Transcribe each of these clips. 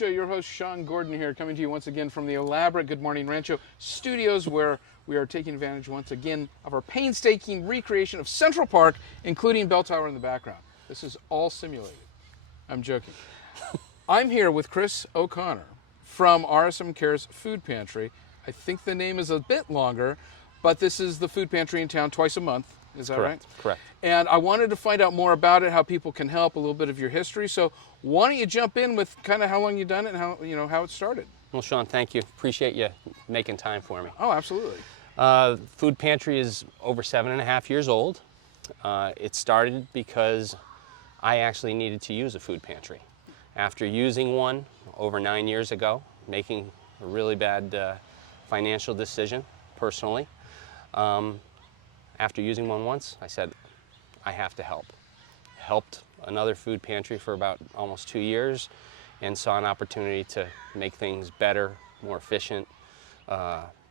Rancho. Your host, Shawn Gordon here, coming to you once again from the elaborate Good Morning Rancho studios, where we are taking advantage once again of our painstaking recreation of Central Park, including Bell Tower in the background. This is all simulated. I'm joking. I'm here with Chris O'Connor from RSM Cares Food Pantry. I think the name is a bit longer, but this is the food pantry in town twice a month. Is that Correct. right? Correct. And I wanted to find out more about it, how people can help, a little bit of your history. So why don't you jump in with kind of how long you've done it and how it started? Well, Shawn, thank you. Appreciate you making time for me. Oh, absolutely. Food Pantry is over 7.5 years old. It started because I actually needed to use a food pantry. After using one over 9 years ago, making a really bad financial decision personally, after using one once, I said, I have to help. Helped another food pantry for about almost 2 years and saw an opportunity to make things better, more efficient,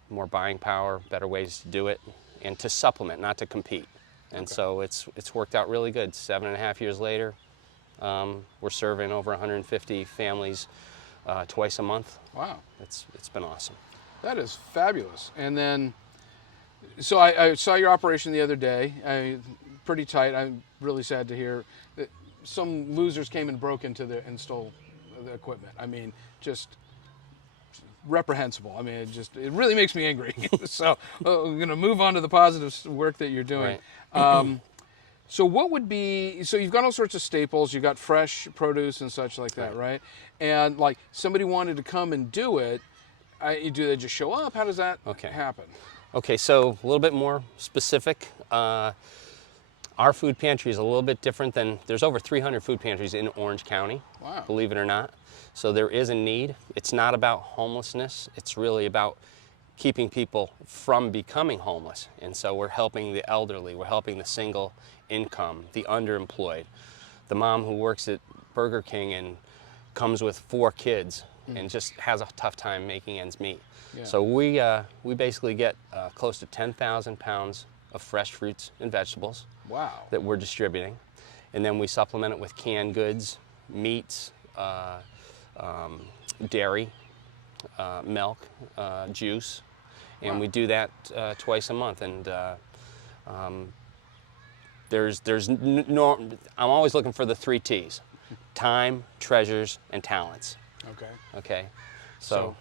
more buying power, better ways to do it, and to supplement, not to compete. And Okay. so it's worked out really good. 7.5 years later, we're serving over 150 families twice a month. Wow. It's been awesome. That is fabulous. And then, so I saw your operation the other day. Pretty tight. I'm really sad to hear that some losers came and broke into and stole the equipment. I mean, just reprehensible. I mean, it really makes me angry. So we're going to move on to the positive work that you're doing. Right. So what would be, so you've got all sorts of staples, you've got fresh produce and such like that, right? And like somebody wanted to come and do it, do they just show up? How does that happen? Okay, so a little bit more specific. Our food pantry is a little bit different than, there's over 300 food pantries in Orange County, Wow. believe it or not. So there is a need. It's not about homelessness. It's really about keeping people from becoming homeless. And so we're helping the elderly, we're helping the single income, the underemployed, the mom who works at Burger King and comes with 4 kids and just has a tough time making ends meet. Yeah. So we basically get close to 10,000 pounds of fresh fruits and vegetables. Wow. That we're distributing. And then we supplement it with canned goods, meats, dairy, milk, juice, and Wow. we do that twice a month. And I'm always looking for the 3 T's: time, treasures, and talents. Okay. Okay, So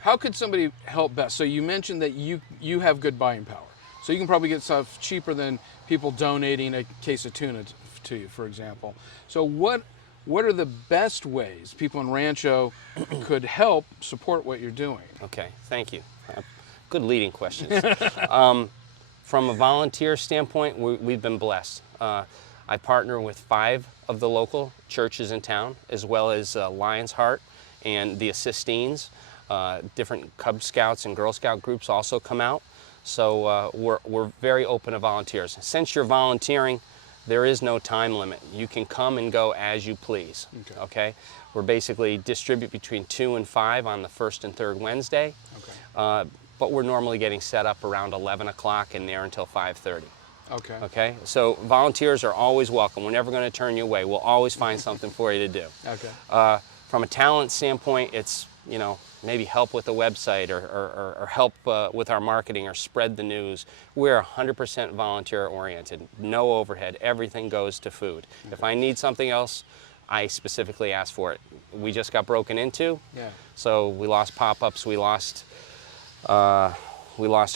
how could somebody help best? So you mentioned that you have good buying power. So you can probably get stuff cheaper than people donating a case of tuna to you, for example. So what are the best ways people in Rancho could help support what you're doing? Okay, thank you. Good leading questions. From a volunteer standpoint, we've been blessed. I partner with 5 of the local churches in town, as well as Lion's Heart and the Assistines. Different Cub Scouts and Girl Scout groups also come out. So we're very open to volunteers. Since you're volunteering, there is no time limit. You can come and go as you please. Okay? We're basically distribute between 2 and 5 on the 1st and 3rd Wednesday. Okay. But we're normally getting set up around 11 o'clock and there until 5:30. Okay. Okay? So volunteers are always welcome. We're never going to turn you away. We'll always find something for you to do. Okay. From a talent standpoint, it's, maybe help with the website or help with our marketing or spread the news. We're 100% volunteer oriented, no overhead, everything goes to food. Okay. If I need something else, I specifically ask for it. We just got broken into, so we lost pop-ups, we lost our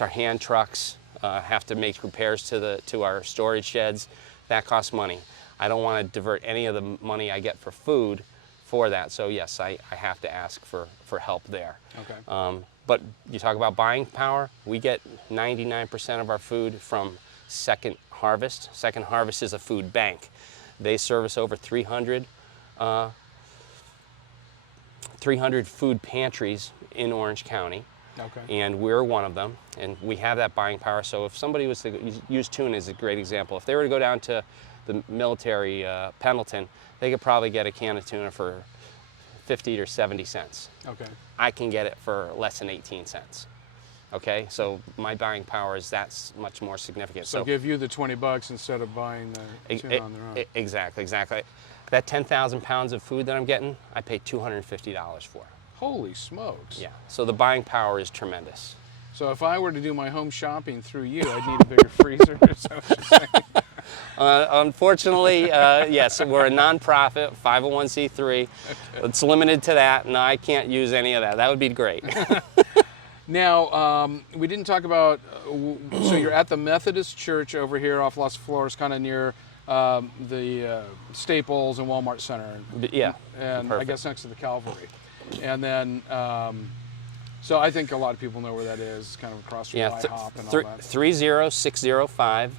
hand trucks, have to make repairs to our storage sheds. That costs money. I don't want to divert any of the money I get for food for that. So yes, I have to ask for help there. Okay. But you talk about buying power, we get 99% of our food from Second Harvest. Second Harvest is a food bank. They service over 300 food pantries in Orange County. Okay. And we're one of them, and we have that buying power. So if somebody was to use tuna as a great example, if they were to go down to the military Pendleton, they could probably get a can of tuna for 50 or 70 cents. Okay. I can get it for less than 18 cents. Okay, so my buying power is that's much more significant. So give you the $20 instead of buying the tuna on their own. Exactly. That 10,000 pounds of food that I'm getting, I pay $250 for. Holy smokes. Yeah, so the buying power is tremendous. So if I were to do my home shopping through you, I'd need a bigger freezer. Is that what you're saying? Unfortunately, yes, we're a nonprofit, 501c3. It's limited to that, and I can't use any of that. That would be great. Now, we didn't talk about, so you're at the Methodist Church over here off Las Flores, kind of near the Staples and Walmart Center. Yeah, and perfect. I guess next to the Calvary. And then, so I think a lot of people know where that is, kind of across from IHOP and all that. 30605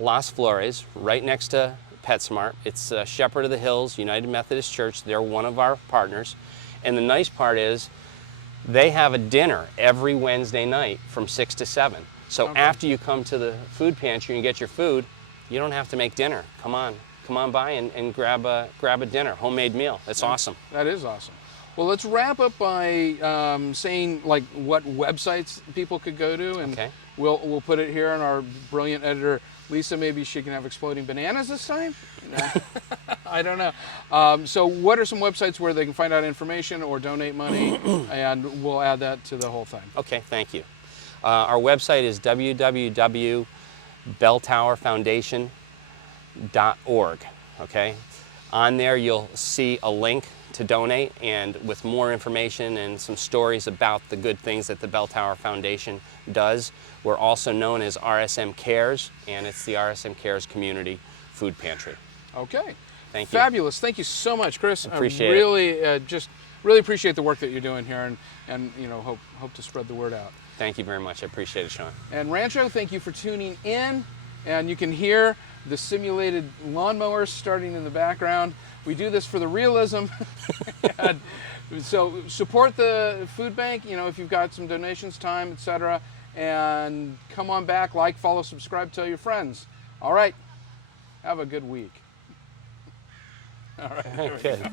Las Flores, right next to PetSmart. It's Shepherd of the Hills United Methodist Church. They're one of our partners. And the nice part is they have a dinner every Wednesday night from 6 to 7. So after you come to the food pantry and get your food, you don't have to make dinner. Come on by and grab a dinner, homemade meal. It's awesome. That is awesome. Well, let's wrap up by saying like what websites people could go to, and we'll put it here on our brilliant editor Lisa. Maybe she can have exploding bananas this time. I don't know. So what are some websites where they can find out information or donate money, and we'll add that to the whole thing. Okay, thank you. Our website is www.belltowerfoundation.org. Okay, on there you'll see a link to donate, and with more information and some stories about the good things that the Bell Tower Foundation does. We're also known as RSM Cares, and it's the RSM Cares Community Food Pantry. Okay. Thank you. Fabulous. Thank you so much, Chris. Appreciate I really, just really appreciate the work that you're doing here, and you know, hope to spread the word out. Thank you very much. I appreciate it, Shawn. And Rancho, thank you for tuning in. And you can hear the simulated lawnmowers starting in the background. We do this for the realism. And so support the food bank, you know, if you've got some donations, time, etc. And come on back, like, follow, subscribe, tell your friends. All right. Have a good week. All right. Good.